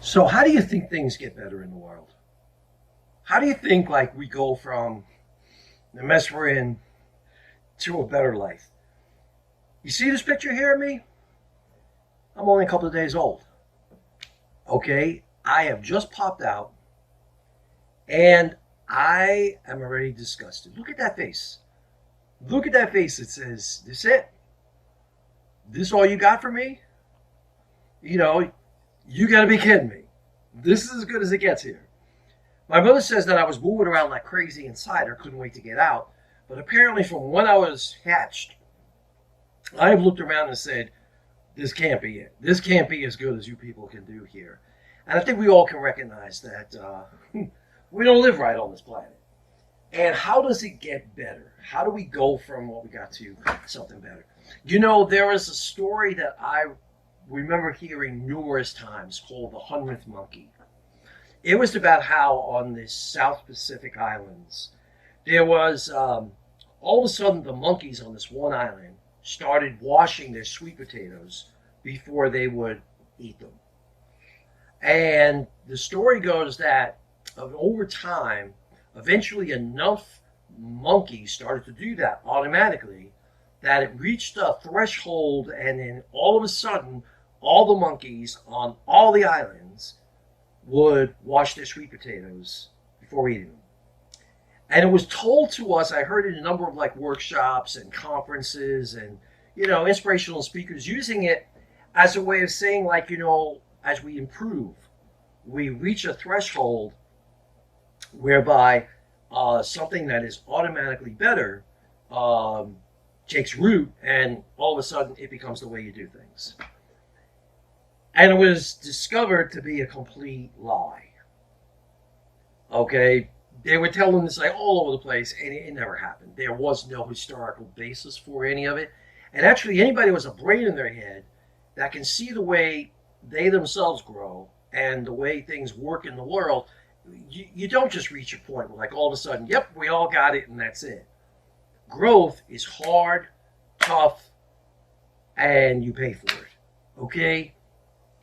So how do you think things get better in the world? How do you think like we go from the mess we're in to a better life? You see this picture here of me? I'm only a couple of days old. Okay, I have just popped out and I am already disgusted. Look at that face. Look at that face that says, "This it? This all you got for me?" You know, you got to be kidding me. This is as good as it gets here. My mother says that I was moving around like crazy inside. I couldn't wait to get out. But apparently, from when I was hatched, I have looked around and said, "This can't be it. This can't be as good as you people can do here." And I think we all can recognize that we don't live right on this planet. And how does it get better? How do we go from what we got to something better? You know, there is a story that I remember hearing numerous times called The 100th Monkey. It was about how on the South Pacific Islands, there was all of a sudden the monkeys on this one island started washing their sweet potatoes before they would eat them. And the story goes that over time, eventually enough monkeys started to do that automatically that it reached a threshold, and then all of a sudden, all the monkeys on all the islands would wash their sweet potatoes before eating them. And it was told to us, I heard in a number of like workshops and conferences and, inspirational speakers using it as a way of saying like, as we improve, we reach a threshold whereby something that is automatically better takes root, and all of a sudden it becomes the way you do things. And it was discovered to be a complete lie. Okay, they were telling this like all over the place, and it never happened. There was no historical basis for any of it. And actually, anybody with a brain in their head that can see the way they themselves grow and the way things work in the world, you don't just reach a point where like all of a sudden, yep, we all got it and that's it. Growth is hard, tough, and you pay for it. Okay?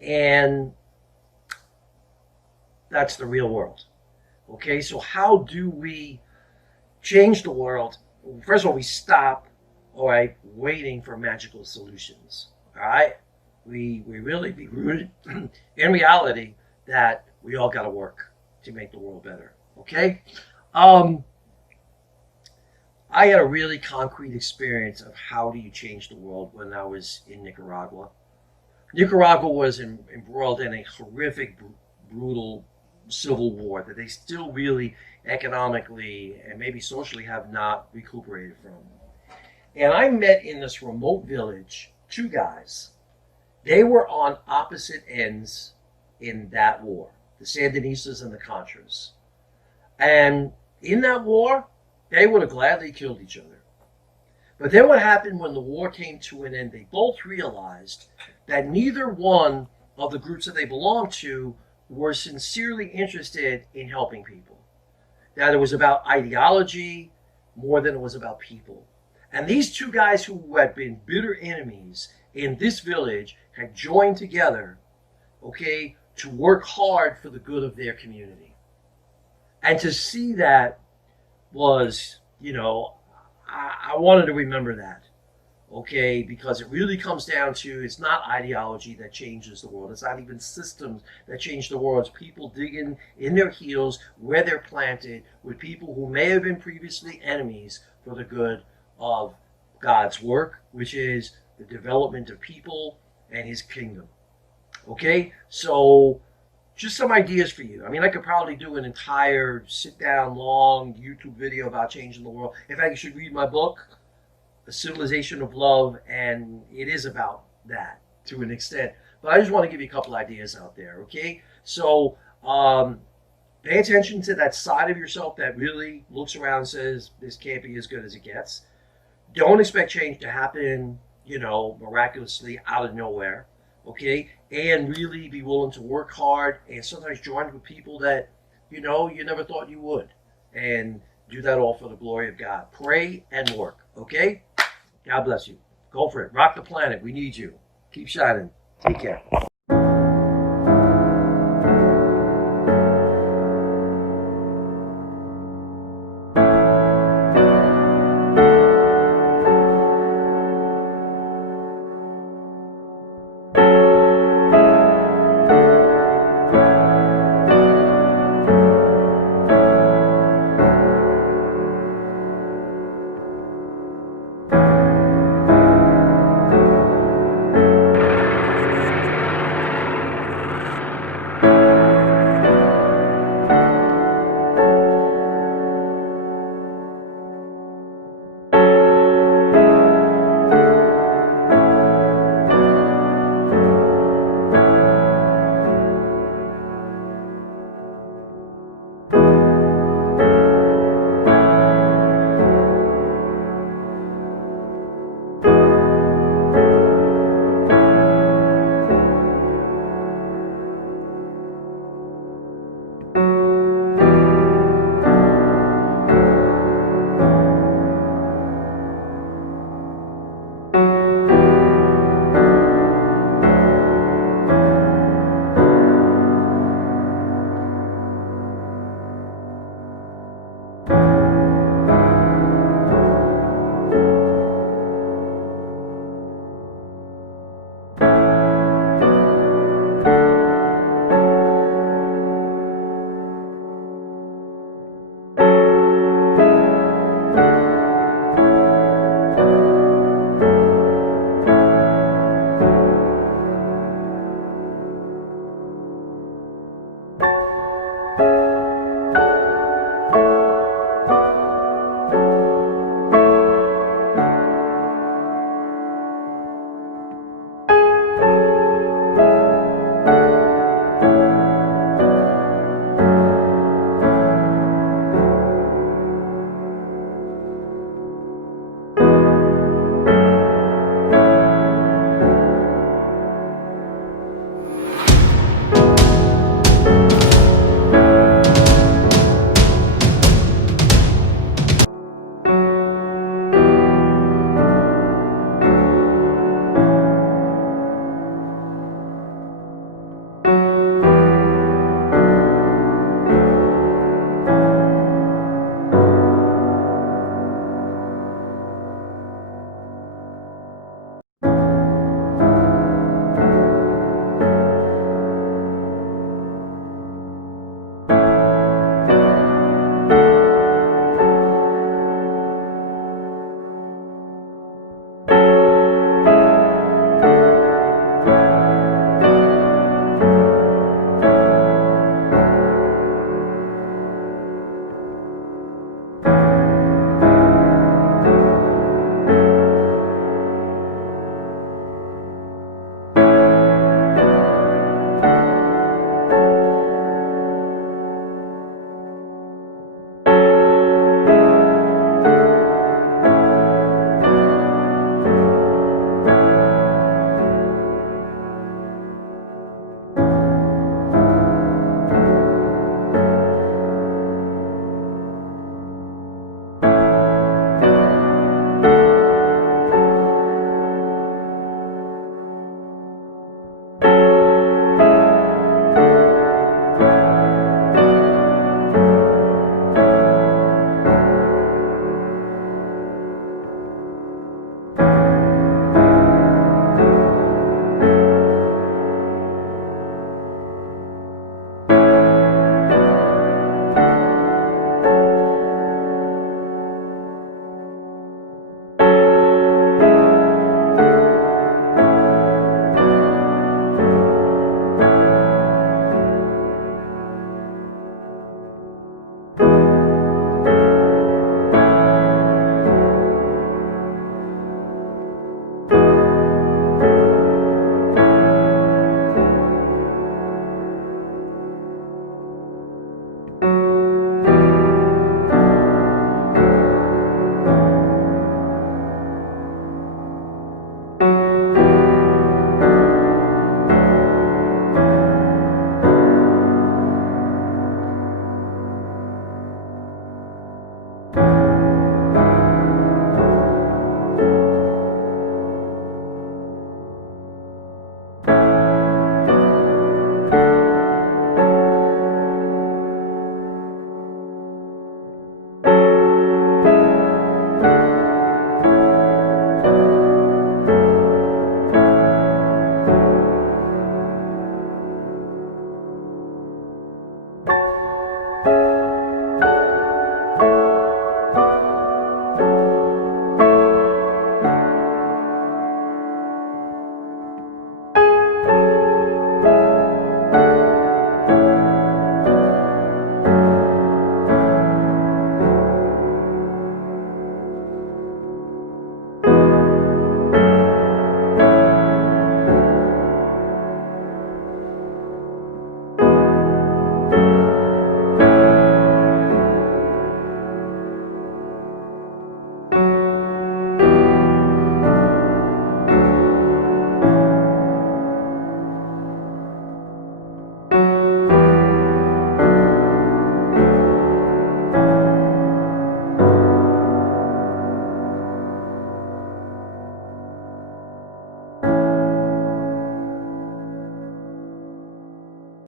And that's the real world. Okay, so how do we change the world? First of all, we stop, all right, waiting for magical solutions. All right? We really be rooted in reality that we all got to work to make the world better. Okay? I had a really concrete experience of how do you change the world when I was in Nicaragua. Nicaragua was embroiled in a horrific, brutal civil war that they still really economically and maybe socially have not recuperated from. And I met in this remote village two guys. They were on opposite ends in that war, the Sandinistas and the Contras. And in that war, they would have gladly killed each other. But then what happened when the war came to an end, they both realized that neither one of the groups that they belonged to were sincerely interested in helping people. That it was about ideology more than it was about people. And these two guys who had been bitter enemies in this village had joined together, okay, to work hard for the good of their community. And to see that was, I wanted to remember that, okay, because it really comes down to, it's not ideology that changes the world. It's not even systems that change the world. It's people digging in their heels where they're planted with people who may have been previously enemies for the good of God's work, which is the development of people and his kingdom. Okay, so just some ideas for you. I mean, I could probably do an entire sit-down, long YouTube video about changing the world. In fact, you should read my book, A Civilization of Love, and it is about that to an extent. But I just want to give you a couple ideas out there, okay? So pay attention to that side of yourself that really looks around and says, this can't be as good as it gets. Don't expect change to happen, miraculously out of nowhere. Okay, and really be willing to work hard and sometimes join with people that, you never thought you would. And do that all for the glory of God. Pray and work, okay? God bless you. Go for it. Rock the planet. We need you. Keep shining. Take care.